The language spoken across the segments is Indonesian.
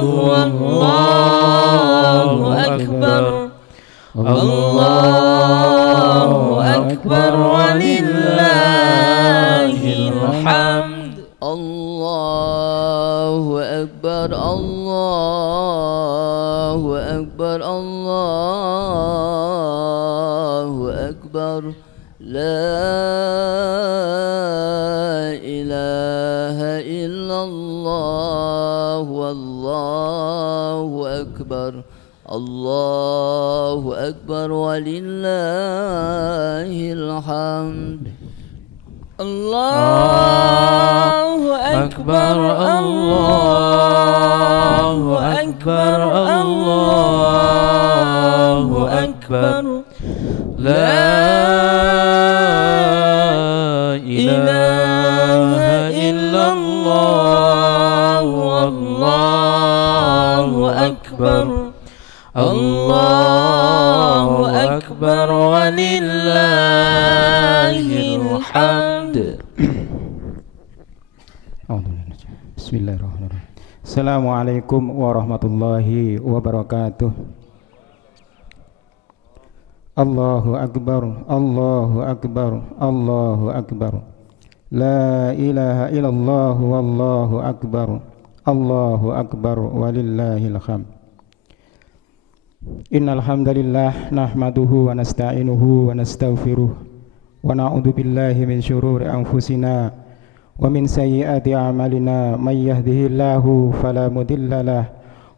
Allahu Akbar, Allahu Akbar, walillahil hamd. Allahu Akbar, Allahu Akbar, Allahu Akbar. La ilaha illallah, wallahu akbar, Allahu akbar, walillahil hamd. Allahu Akbar, Allahu Akbar, Allahu Akbar. La ilaha illallah, wallahu akbar, Allahu akbar, walillahil hamd. Bismillahirrahmanirrahim. Assalamualaikum warahmatullahi wabarakatuh. Allahu Akbar, Allahu Akbar, Allahu Akbar. La ilaha illallah, wallahu akbar, Allahu akbar, walillahil hamd. Innal hamdalillah nahmaduhu wa nasta'inuhu wa nastaghfiruh wa na'udzu billahi min syururi anfusina wa min sayyiati a'malina. May yahdihillahu fala mudhillalah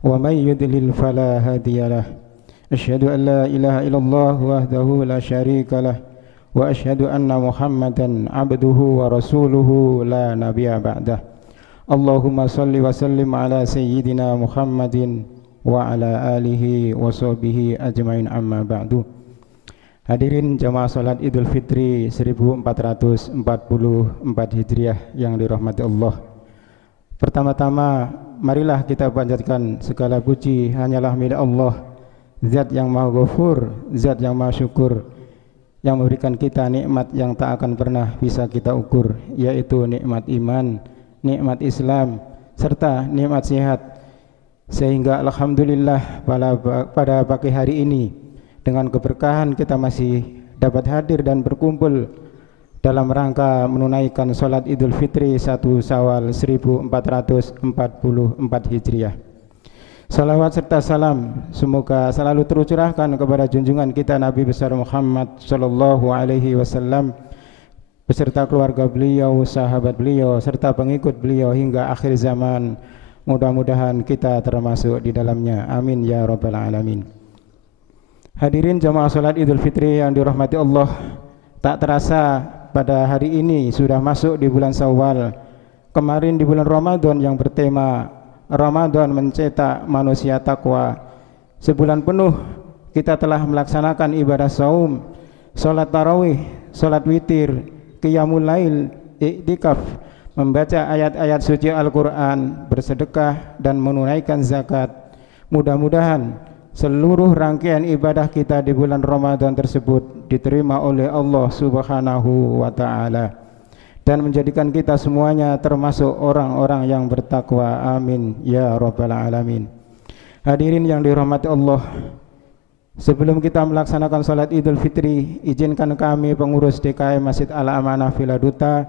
wa may yudlil fala hadiyalah. Asyhadu an la ilaha illallah wahdahu la syarika lah wa asyhadu anna Muhammadan abduhu wa rasuluhu la nabiyya ba'dah. Allahumma salli wa sallim ala sayyidina Muhammadin wa ala alihi wa sahbihi ajmain, amma ba'du. Hadirin jamaah salat Idul Fitri 1444 Hijriah yang dirahmati Allah. Pertama-tama marilah kita panjatkan segala puji hanyalah milik Allah, Zat yang Maha Ghafur, Zat yang Maha Syukur, yang memberikan kita nikmat yang tak akan pernah bisa kita ukur, yaitu nikmat iman, nikmat Islam, serta nikmat sehat. Sehingga alhamdulillah pada pagi hari ini dengan keberkahan kita masih dapat hadir dan berkumpul dalam rangka menunaikan sholat Idul Fitri 1 Syawal 1444 Hijriah. Salawat serta salam semoga selalu tercurahkan kepada junjungan kita Nabi besar Muhammad sallallahu alaihi wasallam beserta keluarga beliau, sahabat beliau serta pengikut beliau hingga akhir zaman. Mudah-mudahan kita termasuk di dalamnya. Amin ya rabbal alamin. Hadirin jamaah salat Idul Fitri yang dirahmati Allah, tak terasa pada hari ini sudah masuk di bulan Syawal. Kemarin di bulan Ramadan yang bertema Ramadan mencetak manusia takwa. Sebulan penuh kita telah melaksanakan ibadah saum, salat tarawih, salat witir, qiyamul lail, iktikaf, membaca ayat-ayat suci Al-Quran, bersedekah dan menunaikan zakat. Mudah-mudahan seluruh rangkaian ibadah kita di bulan Ramadan tersebut diterima oleh Allah Subhanahu wa ta'ala dan menjadikan kita semuanya termasuk orang-orang yang bertakwa. Amin ya rabbal alamin. Hadirin yang dirahmati Allah, sebelum kita melaksanakan salat Idul Fitri, izinkan kami pengurus DKM Masjid Al-Amanah Villa Duta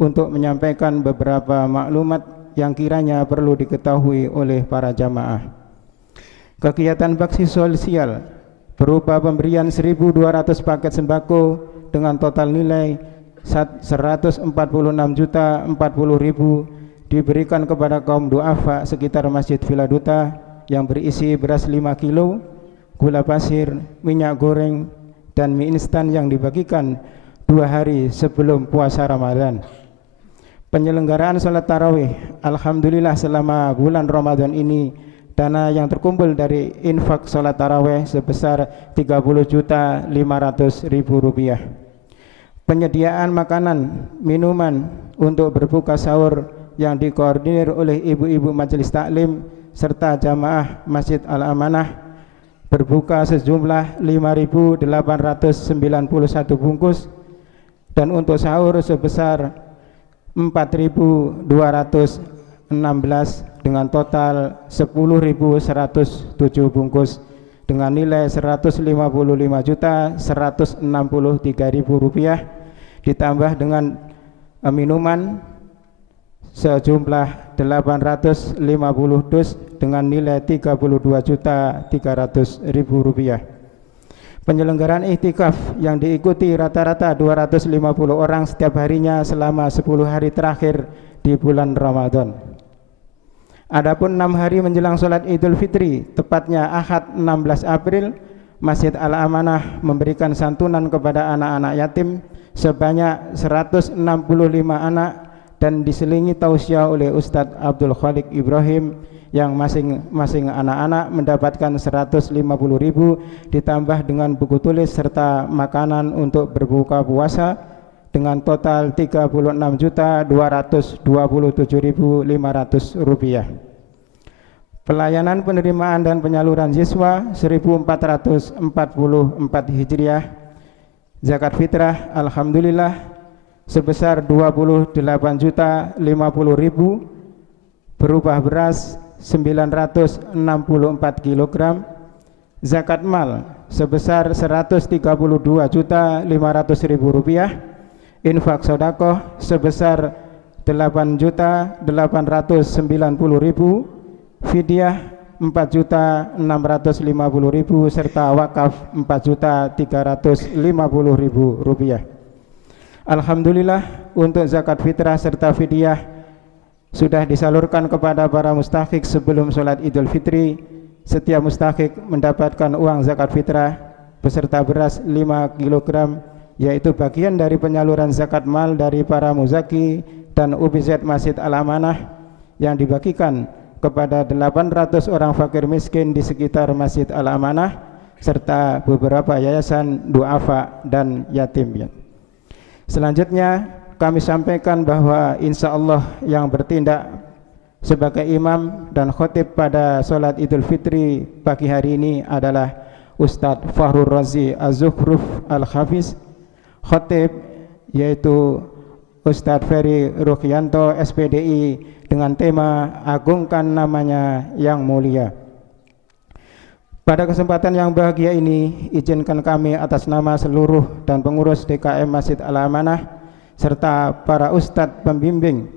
untuk menyampaikan beberapa maklumat yang kiranya perlu diketahui oleh para jamaah. Kegiatan bakti sosial berupa pemberian 1.200 paket sembako dengan total nilai 146.040.000 diberikan kepada kaum duafa sekitar Masjid Villa Duta yang berisi beras 5 kilo, gula pasir, minyak goreng, dan mie instan yang dibagikan 2 hari sebelum puasa Ramadan. Penyelenggaraan sholat tarawih, alhamdulillah selama bulan Ramadan ini dana yang terkumpul dari infak sholat tarawih sebesar Rp30.500.000. Penyediaan makanan, minuman untuk berbuka sahur yang dikoordinir oleh ibu-ibu majelis taklim serta jamaah Masjid Al-Amanah berbuka sejumlah 5.891 bungkus, dan untuk sahur sebesar 4.206 dengan total 10.107 bungkus dengan nilai Rp155.163.000 ditambah dengan minuman sejumlah 850 dus dengan nilai Rp32.300.000. Penyelenggaraan iktikaf yang diikuti rata-rata 250 orang setiap harinya selama 10 hari terakhir di bulan Ramadan. Adapun 6 hari menjelang sholat Idul Fitri, tepatnya Ahad 16 April, Masjid Al-Amanah memberikan santunan kepada anak-anak yatim sebanyak 165 anak dan diselingi tausiah oleh Ustadz Abdul Khalik Ibrahim yang masing-masing anak-anak mendapatkan 150.000 ditambah dengan buku tulis serta makanan untuk berbuka puasa dengan total Rp32.227.500. Pelayanan penerimaan dan penyaluran siswa 1444 Hijriah. Zakat fitrah alhamdulillah sebesar 28.050.000 berupa beras 964 kg, zakat mal sebesar Rp132.500.000, infak sedekah sebesar 8.890.000, fidyah 4.650.000 serta wakaf Rp4.350.000. Alhamdulillah untuk zakat fitrah serta fidyah sudah disalurkan kepada para mustahik sebelum sholat Idul Fitri. Setiap mustahik mendapatkan uang zakat fitrah beserta beras 5 kg, yaitu bagian dari penyaluran zakat mal dari para muzaki dan UBZ Masjid Al-Amanah yang dibagikan kepada 800 orang fakir miskin di sekitar Masjid Al-Amanah serta beberapa yayasan duafa dan yatim. Selanjutnya kami sampaikan bahwa insya Allah yang bertindak sebagai imam dan khotib pada sholat Idul Fitri pagi hari ini adalah Ustadz Fahrur Razi Az-Zukhruf Al-Hafiz. Khotib yaitu Ustadz Ferry Rukianto SPDI dengan tema Agungkan Namanya Yang Mulia. Pada kesempatan yang bahagia ini, izinkan kami atas nama seluruh dan pengurus DKM Masjid Al-Amanah serta para ustadz pembimbing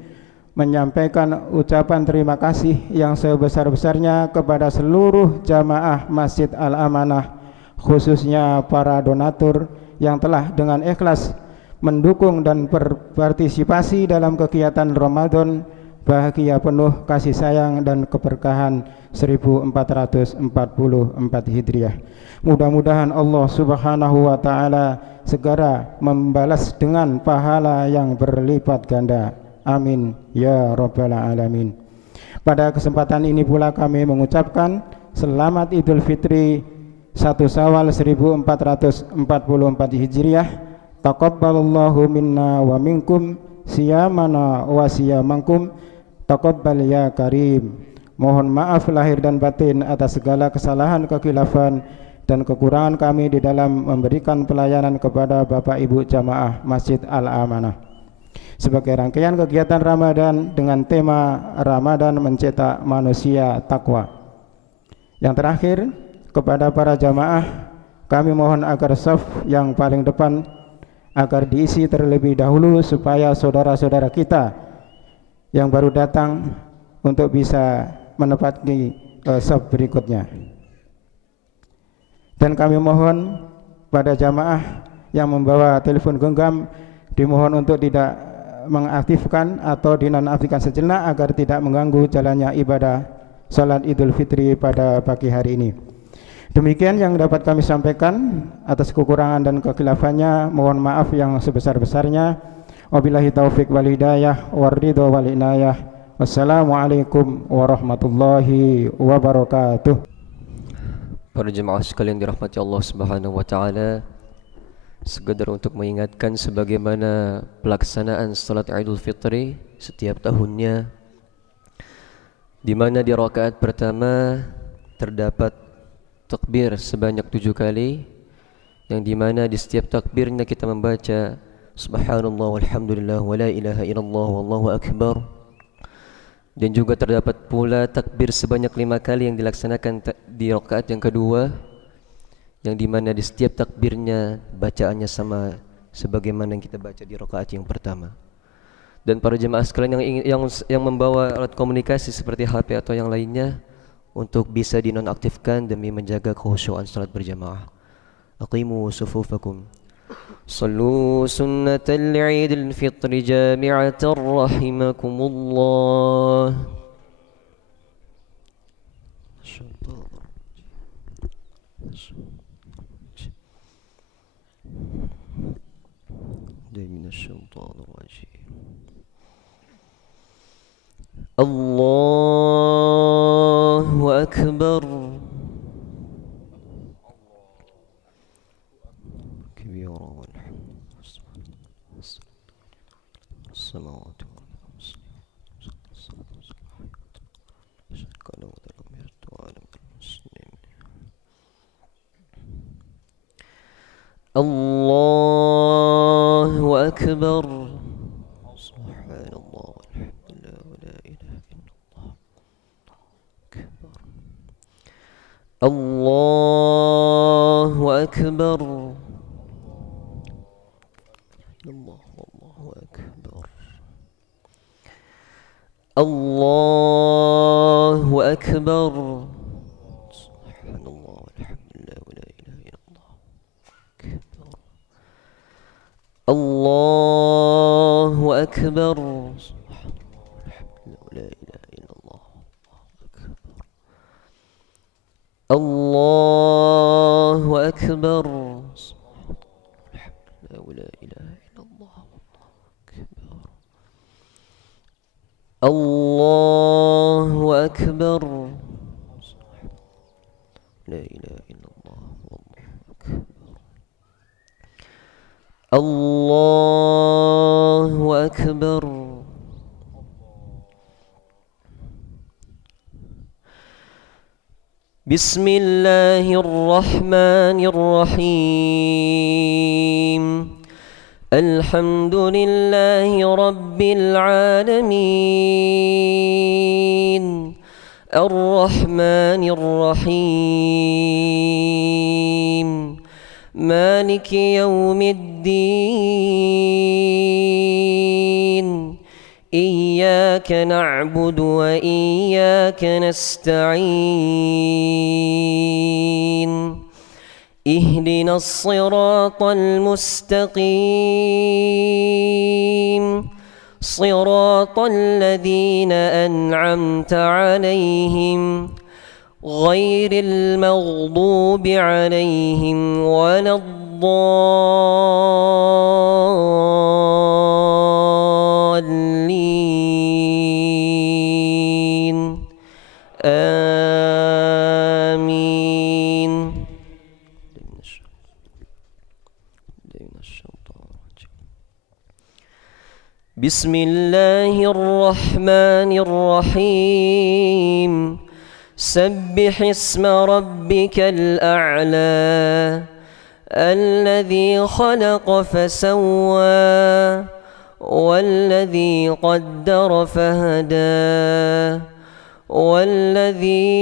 menyampaikan ucapan terima kasih yang sebesar-besarnya kepada seluruh jamaah Masjid Al-Amanah, khususnya para donatur yang telah dengan ikhlas mendukung dan berpartisipasi dalam kegiatan Ramadan bahagia penuh kasih sayang dan keberkahan 1444 Hijriah. Mudah-mudahan Allah Subhanahu wa taala segera membalas dengan pahala yang berlipat ganda. Amin ya rabbal alamin. Pada kesempatan ini pula kami mengucapkan selamat Idul Fitri 1 Syawal 1444 Hijriah. Taqabbalallahu minna wa minkum siyamana wa siyamankum. Taqabbal ya karim. Mohon maaf lahir dan batin atas segala kesalahan, kekhilafan dan kekurangan kami di dalam memberikan pelayanan kepada Bapak Ibu jamaah Masjid Al-Amanah. Sebagai rangkaian kegiatan Ramadan dengan tema Ramadan mencetak manusia takwa. Yang terakhir, kepada para jamaah kami mohon agar saf yang paling depan agar diisi terlebih dahulu supaya saudara-saudara kita yang baru datang untuk bisa menepati saf berikutnya. Dan kami mohon pada jamaah yang membawa telepon genggam dimohon untuk tidak mengaktifkan atau dinonaktifkan sejenak agar tidak mengganggu jalannya ibadah salat Idul Fitri pada pagi hari ini. Demikian yang dapat kami sampaikan. Atas kekurangan dan kekhilafannya mohon maaf yang sebesar-besarnya. Wabillahi taufik wal hidayah waridho wal inayah. Wassalamualaikum warahmatullahi wabarakatuh. Para jemaah sekalian dirahmati Allah Subhanahu wa taala, sekedar untuk mengingatkan sebagaimana pelaksanaan salat Idul Fitri setiap tahunnya, di mana di rakaat pertama terdapat takbir sebanyak 7 kali, yang di mana di setiap takbirnya kita membaca subhanallah walhamdulillah wa la ilaha illallah wallahu akbar. Dan juga terdapat pula takbir sebanyak 5 kali yang dilaksanakan di rakaat yang kedua, yang dimana di setiap takbirnya bacaannya sama sebagaimana yang kita baca di rakaat yang pertama. Dan para jemaah sekalian yang membawa alat komunikasi seperti HP atau yang lainnya, untuk bisa dinonaktifkan demi menjaga khusyuan salat berjamaah. Aqimu sufufakum. Sallu sunnatal Idul Fitri jami'atan rahimakumullah. Allahu Akbar. Allahu Akbar. Subhanallah walhamdulillah wa la ilaha illallah. Allahu Akbar. Allahu Akbar. Allahu Akbar. Subhanallah walhamdulillah wa la ilaha illallah. Allahu Akbar. Subhanallah la ilaha illallah. Allahu Akbar. Subhanallah la ilaha illallah. Allahu Akbar. La ilaha illallah. Allahu Akbar. Bismillahirrahmanirrahim. Alhamdulillahi Rabbil Alamin. Ar-Rahmanir Rahim. مالك يوم الدين. إياك نعبد وإياك نستعين. اهدنا الصراط المستقيم. صراط الذين أنعمت عليهم غير المغضوب عليهم ولا الضالين. آمين. بسم الله الرحمن الرحيم. سبح اسم ربك الأعلى. الذي خلق فسوى والذي قدر فهدى والذي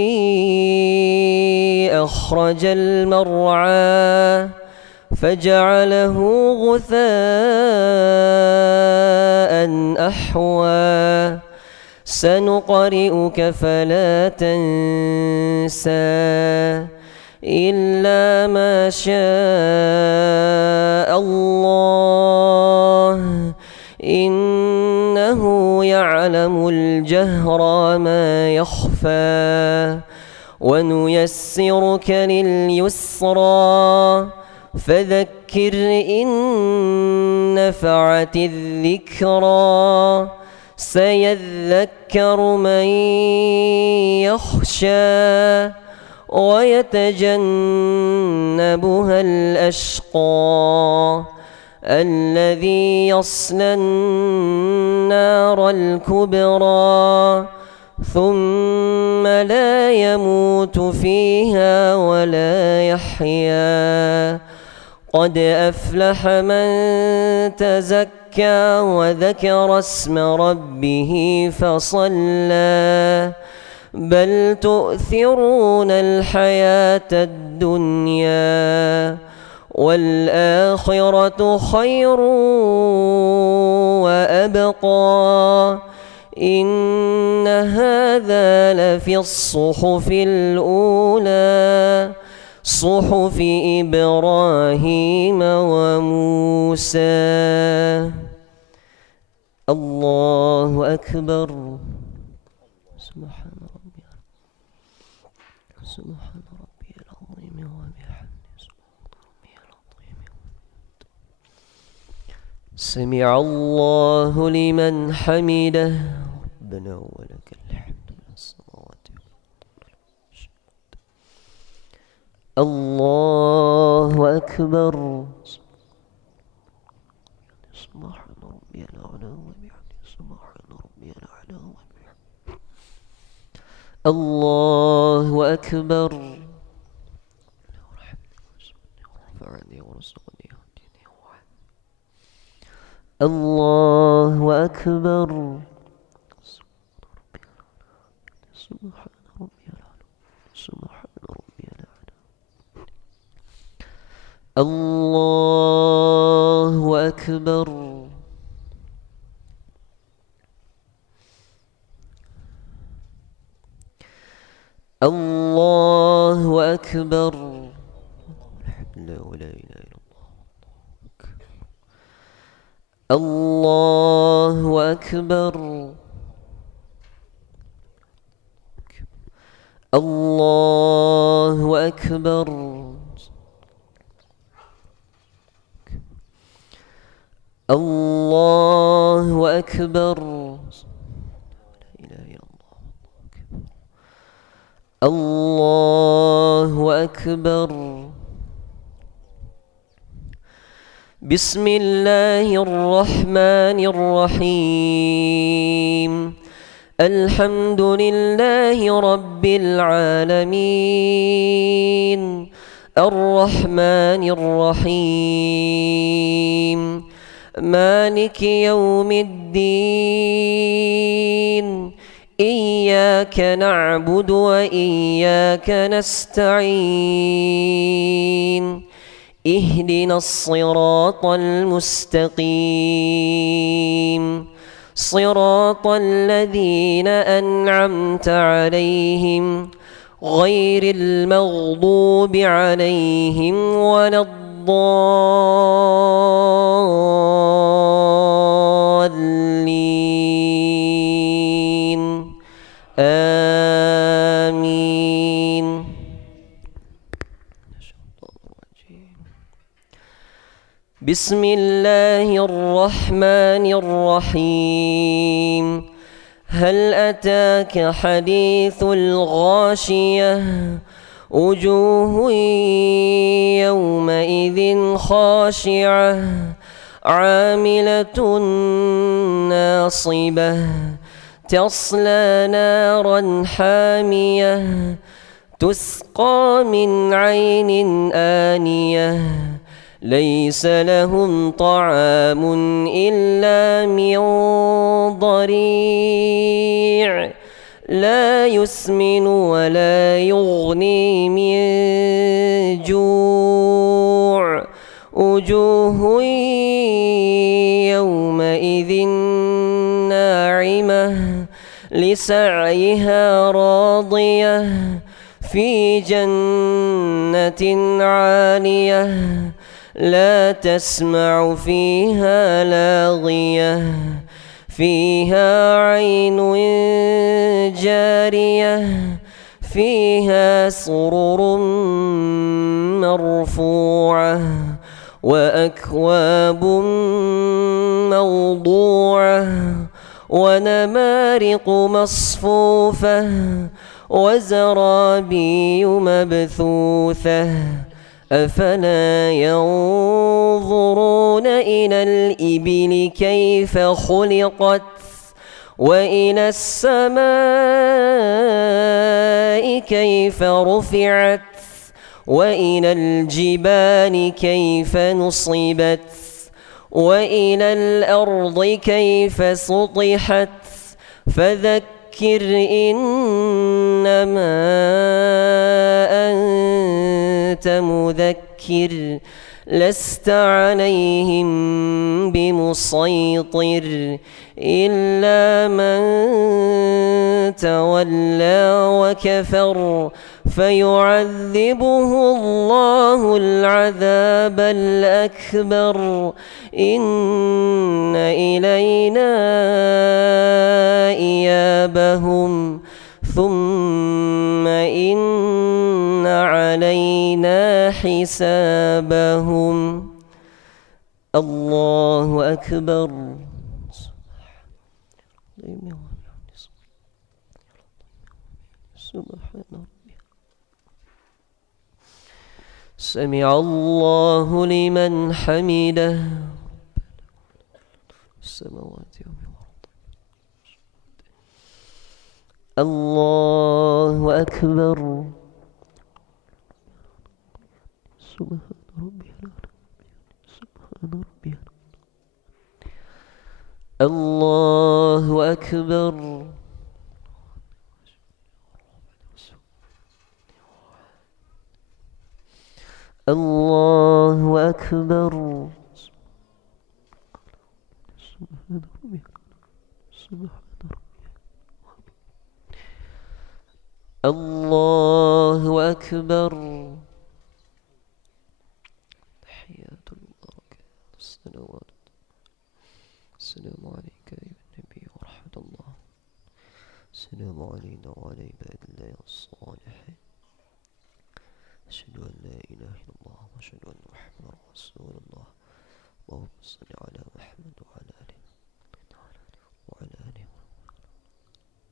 أخرج المرعى فجعله غثاء أحوى. سنقرئك فلا تنسى إلا ما شاء الله إنه يعلم الجهر ما يخفى. ونيسرك لليسرى فذكر إن نفعت الذكرى. سيذكر من يخشى ويتجنبها الأشقى الذي يصلى النار الكبرى ثم لا يموت فيها ولا يحيا. قد أفلح من تزكى فزكى وذكر اسم ربه فصلى بل تؤثرون الحياة الدنيا والآخرة خير وأبقى إن هذا لفي الصحف الأولى صحف إبراهيم وموسى. الله أكبر. سبحان ربي العظيم وبحمده سبحان ربي العظيم. سمع الله لمن حمده ربنا ولك الحمد في السماوات الله أكبر. سبحان ربي الأعلى وبحمده سبحان ربي الأعلى وبحمده الله أكبر. الله أكبر. سبحان ربي الأعلى سبحان ربي الأعلى. الله أكبر. الله أكبر. لا ولا إله إلا الله. الله أكبر. الله أكبر. الله أكبر. الله أكبر. بسم الله الرحمن الرحيم. الحمد لله رب العالمين الرحمن الرحيم مالك يوم الدين إياك نعبد وإياك نستعين اهدنا الصراط المستقيم صراط الذين أنعمت عليهم غير المغضوب عليهم ولا الضالين آمين. بسم الله الرحمن الرحيم. هل أتاك حديث الغاشية وجوه يومئذ خاشعة عاملة ناصبة تصلى نارا حامية تسقى من عين آنية ليس لهم طعام إلا من ضريع لا يسمن ولا يغني من جوع وجوه يومئذ ناعمة لسعيها راضية في جنة عالية لا تسمع فيها لاغية فيها عين جارية فيها سرر مرفوعة وأكواب موضوعة ونمارق مصفوفة وزرابي مبثوثة أفلا ينظرون إلى الإبل كيف خلقت وإلى السماء كيف رفعت وإلى الجبال كيف نصبت وإلى الأرض كيف سطحت فذكر إنما أنت مذكر لست عليهم بمسيطر إلا من تولى وكفر فيعذبه الله العذاب الأكبر إن إلينا إيابهم ثم إن علينا حسابهم الله أكبر سبحان ربي سمع الله لمن حمده السماوات والأرض الله أكبر سبحان ربي سبحان ربي الله أكبر الله أكبر سبحان ربي سبحان ربي الله أكبر تحيات البركات الصلوات السلام عليك أيها النبي ورحمة الله السلام علينا وعلى عباد الله الصالحين أشهد أن لا إله إلا الله وأشهد أن محمدا رسول الله اللهم صل على محمد وعلى آله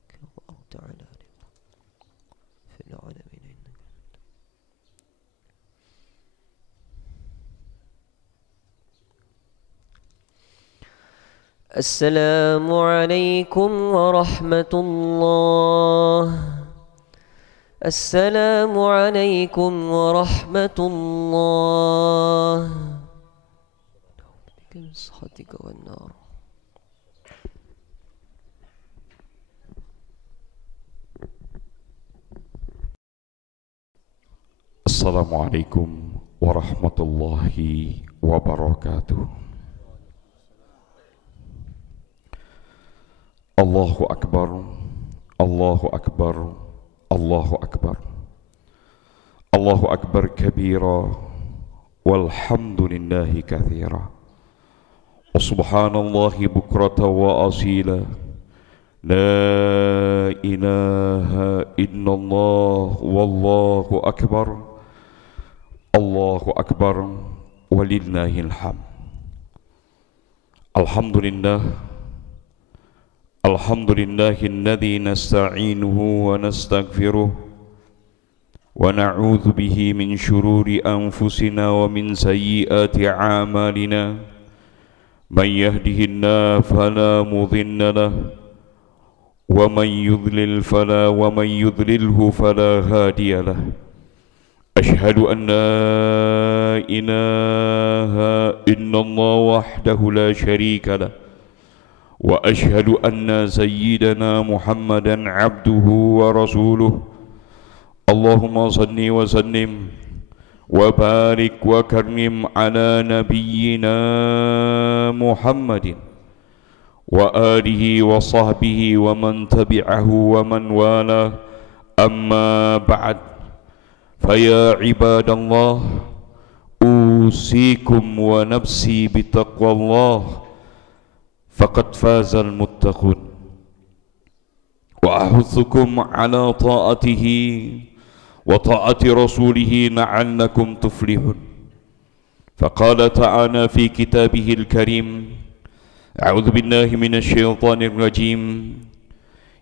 كما باركت على آله في العالمين إنك السلام عليكم ورحمة الله السلام عليكم ورحمة الله من صحتك والنار السلام عليكم ورحمة الله وبركاته الله أكبر الله أكبر الله أكبر الله أكبر كبيرا والحمد لله كثيرا وسبحان الله بكرة وأصيلا لا إله إلا الله والله أكبر الله أكبر ولله الحمد الحمد لله الحمد لله الذي نستعينه ونستغفره ونعوذ به من شرور أنفسنا ومن سيئات أعمالنا من يهده الله فلا مضل له ومن يضلله فلا هادي له أشهد أن لا إله إلا الله وحده لا شريك له وأشهد أن سيدنا محمدا عبده ورسوله اللهم صل وسلم وبارك وكرم على نبينا محمد وآله وصحبه ومن تبعه ومن والاه أما بعد فيا عباد الله أوصيكم ونفسي بتقوى الله فقد فاز المتقون وأحثكم على طاعته وطاعة رسوله لعلكم تفلحون فقال تعالى في كتابه الكريم أعوذ بالله من الشيطان الرجيم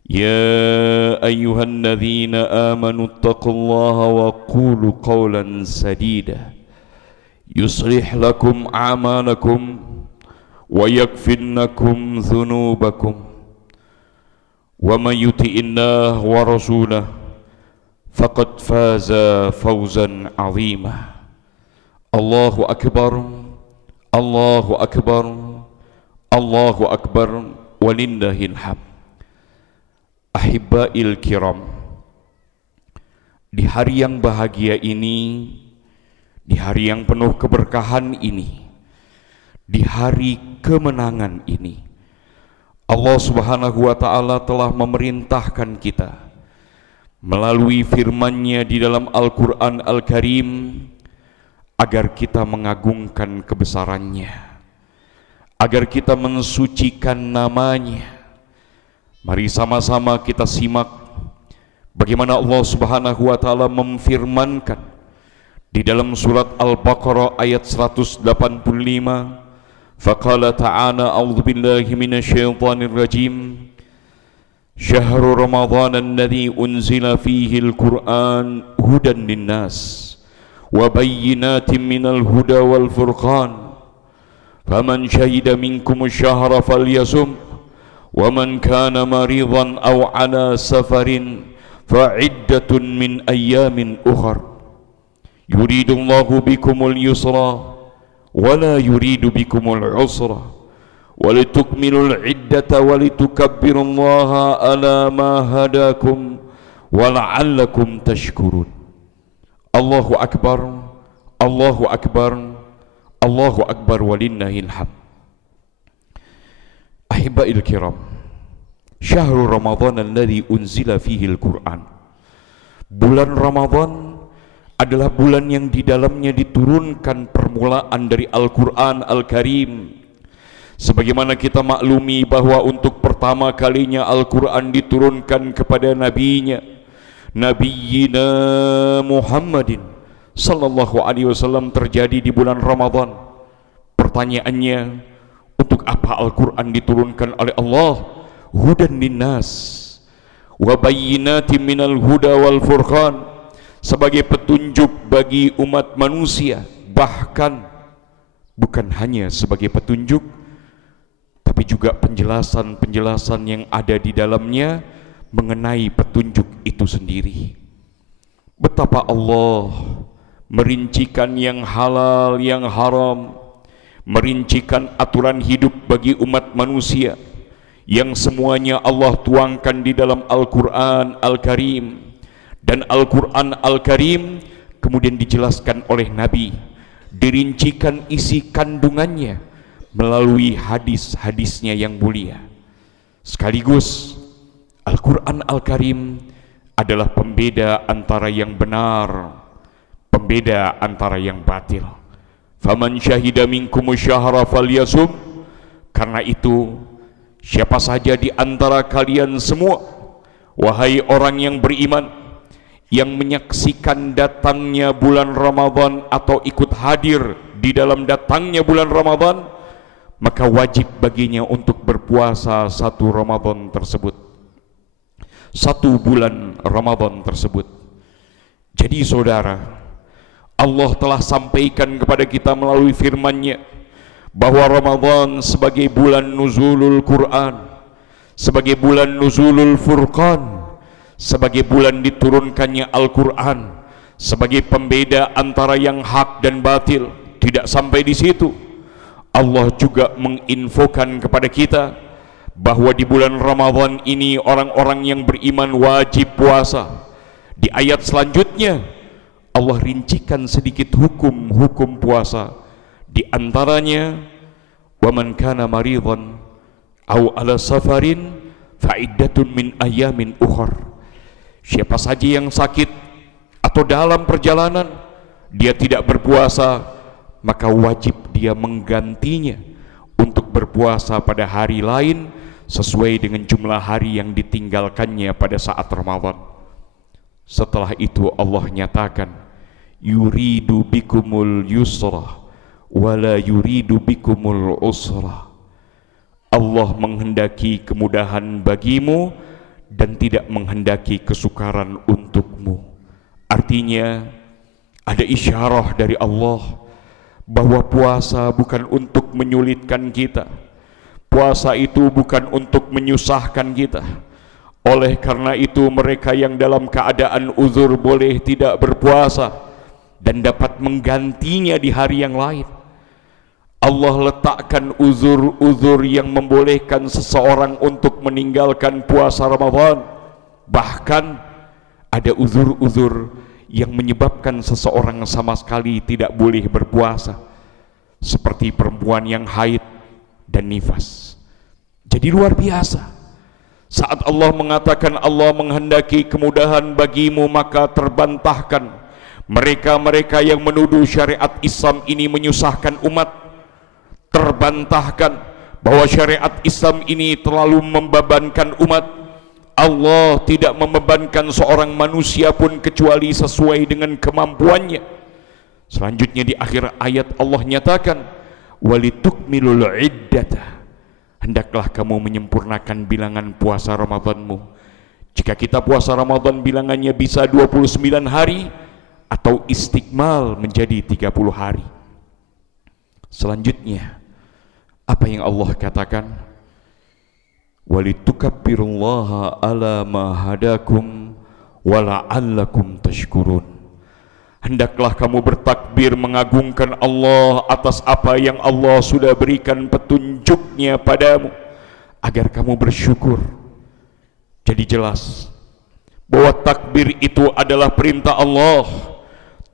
يا أيها الذين آمنوا اتقوا الله وقولوا قولا سديدا يصلح لكم أعمالكم ويغفر لكم ذنوبكم ومن يطع الله ورسوله فقد فاز فوزا عظيما الله أكبر Allahu Akbar, Allahu Akbar, walillahil hamd. Ahibbail kiram, di hari yang bahagia ini, di hari yang penuh keberkahan ini, di hari kemenangan ini, Allah Subhanahu wa Ta'ala telah memerintahkan kita melalui firman-Nya di dalam Al-Quran Al-Karim agar kita mengagungkan kebesaran-Nya, agar kita mensucikan nama-Nya. Mari sama-sama kita simak bagaimana Allah Subhanahu wa Ta'ala memfirmankan di dalam surat Al-Baqarah ayat 185. Faqala ta'ala a'udzu billahi minasyaitonir rajim. Syahrul Ramadhan alladzi unzila fihi al-Qur'an hudan linnas wa bayyinatin minal huda wal furqan. Faman syahida minkum asy-syahra falyasum wa man kana maridan aw ala safarin fa'iddatun min ayyamin ukhar. Yuridullahu bikumul yusra wa la yuridu bikumul usra walitukmilul iddata walitukabbirullaha ala ma hadakum wa la'allakum tashkurun. Allahu Akbar, Allahu Akbar, Allahu Akbar, walillahil hamd. Ahibbail kiram, syahrul Ramadhan alladzi unzila fihi al-Qur'an. Bulan Ramadan adalah bulan yang di dalamnya diturunkan permulaan dari Al-Quran Al-Karim. Sebagaimana kita maklumi bahwa untuk pertama kalinya Al-Quran diturunkan kepada nabinya, Nabiyina Muhammadin sallallahu alaihi wasallam, terjadi di bulan Ramadan. Pertanyaannya, untuk apa Al-Quran diturunkan oleh Allah? Hudan linnas wa bayyinatin minal huda wal furqan, sebagai petunjuk bagi umat manusia. Bahkan bukan hanya sebagai petunjuk, tapi juga penjelasan-penjelasan yang ada di dalamnya mengenai petunjuk itu sendiri. Betapa Allah merincikan yang halal, yang haram, merincikan aturan hidup bagi umat manusia, yang semuanya Allah tuangkan di dalam Al-Quran Al-Karim. Dan Al-Quran Al-Karim kemudian dijelaskan oleh Nabi, dirincikan isi kandungannya melalui hadis-hadisnya yang mulia. Sekaligus Al-Quran Al-Karim adalah pembeda antara yang benar, pembeda antara yang batil. Faman syahida minkum syahra falyasum. Karena itu, siapa saja di antara kalian semua, wahai orang yang beriman, yang menyaksikan datangnya bulan Ramadan atau ikut hadir di dalam datangnya bulan Ramadan, maka wajib baginya untuk berpuasa satu Ramadan tersebut, satu bulan Ramadan tersebut. Jadi saudara, Allah telah sampaikan kepada kita melalui firman-Nya bahwa Ramadan sebagai bulan nuzulul Quran, sebagai bulan nuzulul Furqan, sebagai bulan diturunkannya Al-Quran, sebagai pembeda antara yang hak dan batil. Tidak sampai di situ, Allah juga menginfokan kepada kita bahwa di bulan Ramadan ini orang-orang yang beriman wajib puasa. Di ayat selanjutnya Allah rincikan sedikit hukum-hukum puasa. Di antaranya, wa man kana maridan aw ala safarin fa'iddatun min ayamin ukhar. Siapa saja yang sakit atau dalam perjalanan dia tidak berpuasa, maka wajib dia menggantinya untuk berpuasa pada hari lain sesuai dengan jumlah hari yang ditinggalkannya pada saat Ramadan. Setelah itu Allah nyatakan, yuridu bikumul yusra wala yuridu bikumul usra. Allah menghendaki kemudahan bagimu dan tidak menghendaki kesukaran untukmu. Artinya ada isyarah dari Allah bahwa puasa bukan untuk menyulitkan kita, puasa itu bukan untuk menyusahkan kita. Oleh karena itu, mereka yang dalam keadaan uzur boleh tidak berpuasa dan dapat menggantinya di hari yang lain. Allah letakkan uzur-uzur yang membolehkan seseorang untuk meninggalkan puasa Ramadan. Bahkan ada uzur-uzur yang menyebabkan seseorang sama sekali tidak boleh berpuasa, seperti perempuan yang haid dan nifas. Jadi luar biasa. Saat Allah mengatakan Allah menghendaki kemudahan bagimu, maka terbantahkan mereka-mereka yang menuduh syariat Islam ini menyusahkan umat. Terbantahkan bahwa syariat Islam ini terlalu membebankan umat. Allah tidak membebankan seorang manusia pun kecuali sesuai dengan kemampuannya. Selanjutnya di akhir ayat Allah nyatakan, walitukmilul iddata, hendaklah kamu menyempurnakan bilangan puasa Ramadanmu. Jika kita puasa Ramadan bilangannya bisa 29 hari atau istiqmal menjadi 30 hari. Selanjutnya apa yang Allah katakan? Walitukabbirullaha ala ma hadakum wa la'allakum tashkurun. Hendaklah kamu bertakbir mengagungkan Allah atas apa yang Allah sudah berikan petunjuknya padamu, agar kamu bersyukur. Jadi jelas bahwa takbir itu adalah perintah Allah.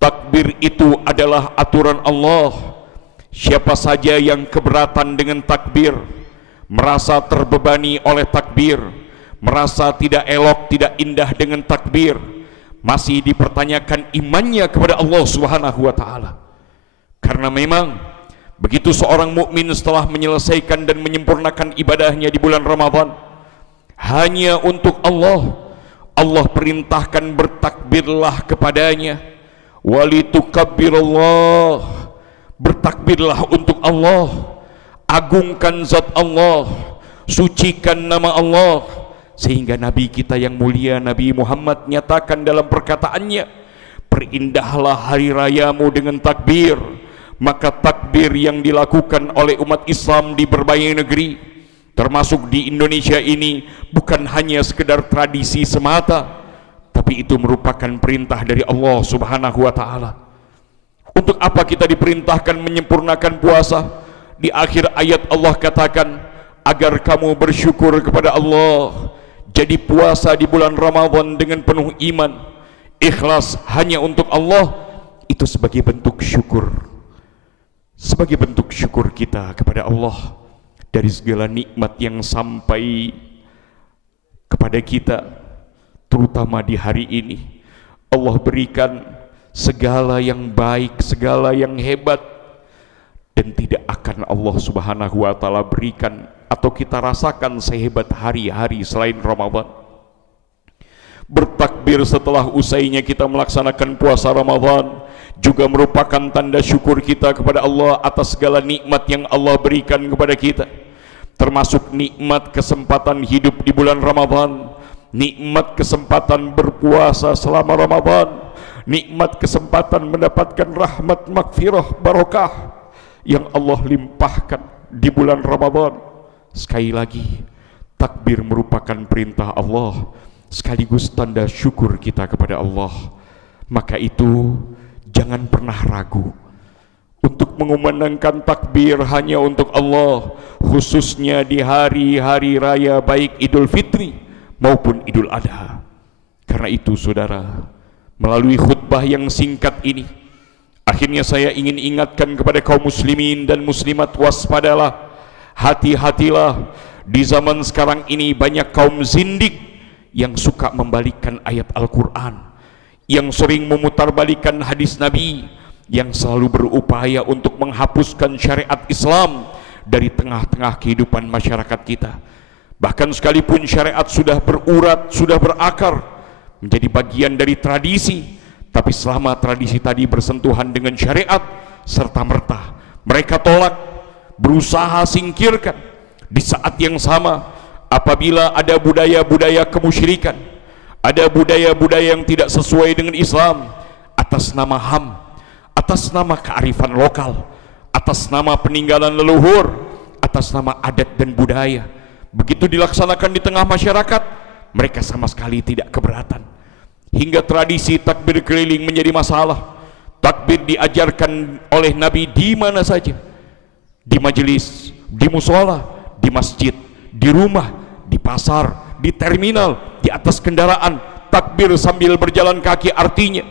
Takbir itu adalah aturan Allah. Siapa saja yang keberatan dengan takbir, merasa terbebani oleh takbir, merasa tidak elok, tidak indah dengan takbir, masih dipertanyakan imannya kepada Allah Subhanahu wa taala. Karena memang begitu seorang mukmin setelah menyelesaikan dan menyempurnakan ibadahnya di bulan Ramadan hanya untuk Allah, Allah perintahkan bertakbirlah kepadanya. Walitukabbirullah, bertakbirlah untuk Allah, agungkan zat Allah, sucikan nama Allah. Sehingga Nabi kita yang mulia Nabi Muhammad nyatakan dalam perkataannya, perindahlah hari rayamu dengan takbir. Maka takbir yang dilakukan oleh umat Islam di berbagai negeri, termasuk di Indonesia ini, bukan hanya sekedar tradisi semata, tapi itu merupakan perintah dari Allah Subhanahu wa taala. Untuk apa kita diperintahkan menyempurnakan puasa? Di akhir ayat Allah katakan, agar kamu bersyukur kepada Allah. Jadi puasa di bulan Ramadan dengan penuh iman, ikhlas hanya untuk Allah, itu sebagai bentuk syukur. Sebagai bentuk syukur kita kepada Allah dari segala nikmat yang sampai kepada kita, terutama di hari ini. Allah berikan segala yang baik, segala yang hebat, dan tidak akan Allah Subhanahu wa taala berikan atau kita rasakan sehebat hari-hari selain Ramadan. Bertakbir setelah usainya kita melaksanakan puasa Ramadan juga merupakan tanda syukur kita kepada Allah atas segala nikmat yang Allah berikan kepada kita, termasuk nikmat kesempatan hidup di bulan Ramadan, nikmat kesempatan berpuasa selama Ramadan, nikmat kesempatan mendapatkan rahmat, maghfirah, barokah yang Allah limpahkan di bulan Ramadan. Sekali lagi, takbir merupakan perintah Allah, sekaligus tanda syukur kita kepada Allah. Maka itu jangan pernah ragu untuk mengumandangkan takbir hanya untuk Allah, khususnya di hari-hari raya baik Idul Fitri maupun Idul Adha. Karena itu saudara, melalui khutbah yang singkat ini, akhirnya saya ingin ingatkan kepada kaum muslimin dan muslimat, waspadalah, hati-hatilah. Di zaman sekarang ini banyak kaum zindik yang suka membalikkan ayat Al-Quran, yang sering memutarbalikkan hadis Nabi, yang selalu berupaya untuk menghapuskan syariat Islam dari tengah-tengah kehidupan masyarakat kita. Bahkan sekalipun syariat sudah berurat, sudah berakar menjadi bagian dari tradisi, tapi selama tradisi tadi bersentuhan dengan syariat, serta-merta mereka tolak, berusaha singkirkan. Di saat yang sama, apabila ada budaya-budaya kemusyrikan, ada budaya-budaya yang tidak sesuai dengan Islam, atas nama HAM, atas nama kearifan lokal, atas nama peninggalan leluhur, atas nama adat dan budaya, begitu dilaksanakan di tengah masyarakat, mereka sama sekali tidak keberatan. Hingga tradisi takbir keliling menjadi masalah. Takbir diajarkan oleh Nabi di mana saja, di majelis, di musola, di masjid, di rumah, di pasar, di terminal, di atas kendaraan, takbir sambil berjalan kaki. Artinya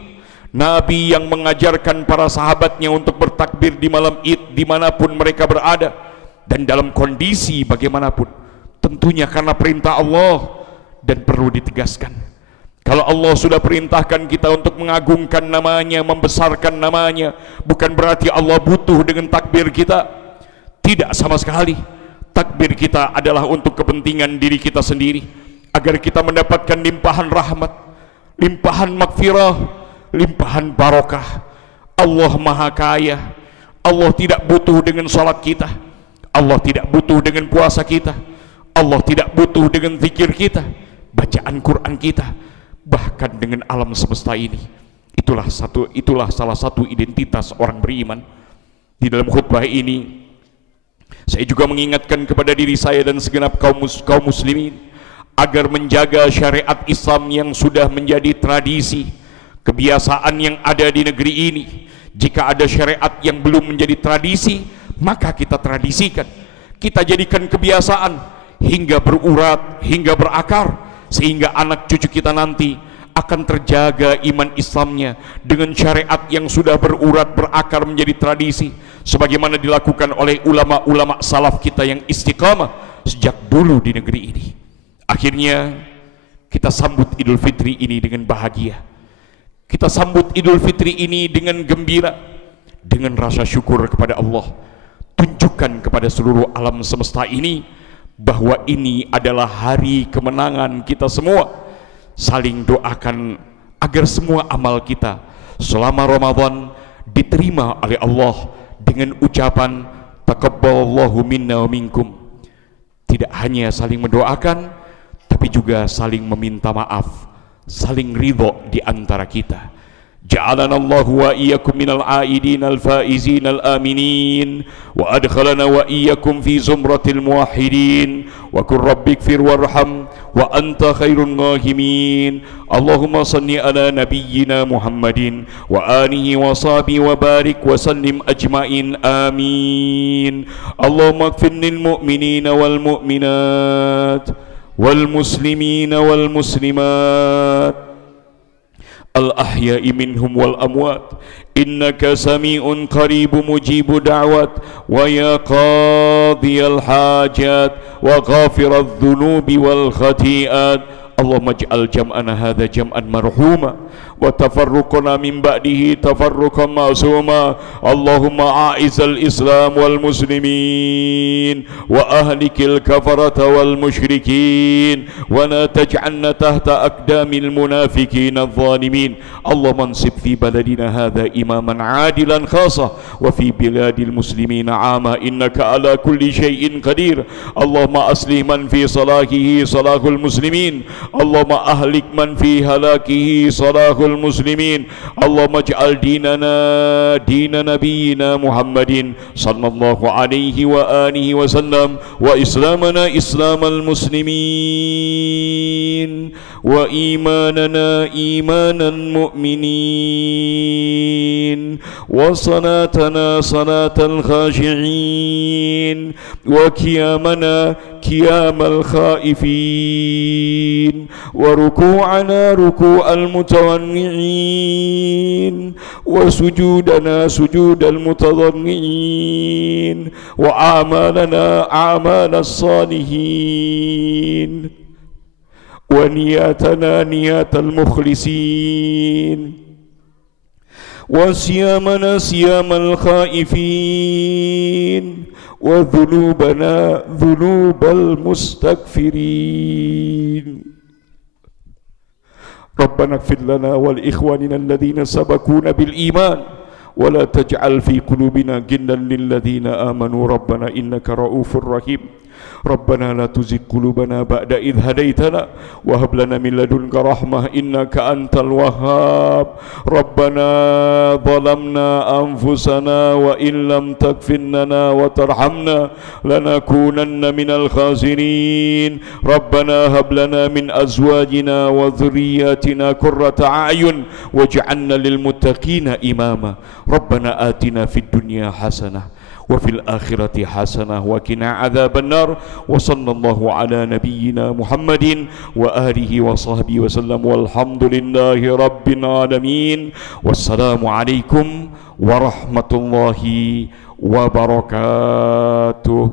Nabi yang mengajarkan para sahabatnya untuk bertakbir di malam Id dimanapun mereka berada dan dalam kondisi bagaimanapun, tentunya karena perintah Allah. Dan perlu ditegaskan, kalau Allah sudah perintahkan kita untuk mengagungkan namanya, membesarkan namanya, bukan berarti Allah butuh dengan takbir kita. Tidak sama sekali. Takbir kita adalah untuk kepentingan diri kita sendiri, agar kita mendapatkan limpahan rahmat, limpahan magfirah, limpahan barokah. Allah maha kaya. Allah tidak butuh dengan salat kita, Allah tidak butuh dengan puasa kita, Allah tidak butuh dengan zikir kita, bacaan Quran kita, bahkan dengan alam semesta ini. Itulah salah satu identitas orang beriman. Di dalam khutbah ini saya juga mengingatkan kepada diri saya dan segenap kaum muslimin agar menjaga syariat Islam yang sudah menjadi tradisi, kebiasaan yang ada di negeri ini. Jika ada syariat yang belum menjadi tradisi, maka kita tradisikan, kita jadikan kebiasaan hingga berurat, hingga berakar, sehingga anak cucu kita nanti akan terjaga iman Islamnya dengan syariat yang sudah berurat, berakar menjadi tradisi, sebagaimana dilakukan oleh ulama-ulama salaf kita yang istiqamah sejak dulu di negeri ini. Akhirnya kita sambut Idul Fitri ini dengan bahagia, kita sambut Idul Fitri ini dengan gembira, dengan rasa syukur kepada Allah. Tunjukkan kepada seluruh alam semesta ini bahwa ini adalah hari kemenangan kita semua. Saling doakan agar semua amal kita selama Ramadan diterima oleh Allah dengan ucapan taqabbalallahu minna wa minkum. Tidak hanya saling mendoakan, tapi juga saling meminta maaf, saling ridho di antara kita. جعلنا الله وإياكم من العائدين الفائزين الآمنين وأدخلنا وإياكم في زمرة الموحدين وكن رب اغفر وارحم وأنت خير الراحمين اللهم صل على نبينا محمد وآله وصحبه وبارك وسلم أجمعين آمين اللهم اغفر للمؤمنين والمؤمنات والمسلمين والمسلمات الأحياء منهم والأموات إنك سميع قريب مجيب دعوات ويا قاضي الحاجات وغافر الذنوب والخطيئات اللهم اجعل جمعنا هذا جمعا مرحوما وتفرقنا من بعده تفرقا معصوما اللهم أعز الإسلام والمسلمين وأهلك الكفرة والمشركين ولا تجعلنا تحت أقدام المنافقين الظالمين اللهم انصب في بلدنا هذا إماما عادلا خاصة وفي بلاد المسلمين عاما إنك على كل شيء قدير اللهم أصلح من في صلاحه صلاح المسلمين اللهم أهلك من في هلاكه صلاح المسلمين اللهم اجعل ديننا دين نبينا محمد صلى الله عليه وآله وسلم وإسلامنا إسلام المسلمين وإيماننا إيمان المؤمنين وصلاتنا صلاة الخاشعين وقيامنا قيام الخائفين وركوعنا ركوع المتضرعين وسجودنا سجود المتضرعين وأعمالنا أعمال الصالحين ونياتنا نيات المخلصين وصيامنا صيام الخائفين وذنوبنا ذنوب المستغفرين ربنا اغفر لنا ولإخواننا الذين سبقونا بالإيمان ولا تجعل في قلوبنا غلا للذين آمنوا ربنا إنك رؤوف رحيم ربنا لا تزغ قلوبنا بعد إذ هديتنا وهب لنا من لدنك رحمة إنك أنت الوهاب ربنا ظلمنا أنفسنا وإن لم تغفر لنا وترحمنا لنكونن من الخاسرين ربنا هب لنا من أزواجنا وذرياتنا قرة أعين واجعلنا للمتقين إماما ربنا آتنا في الدنيا حسنة وفي الآخرة حسنة وقنا عذاب النار وصلى الله على نبينا محمد وآله وصحبه وسلم والحمد لله رب العالمين والسلام عليكم ورحمة الله وبركاته.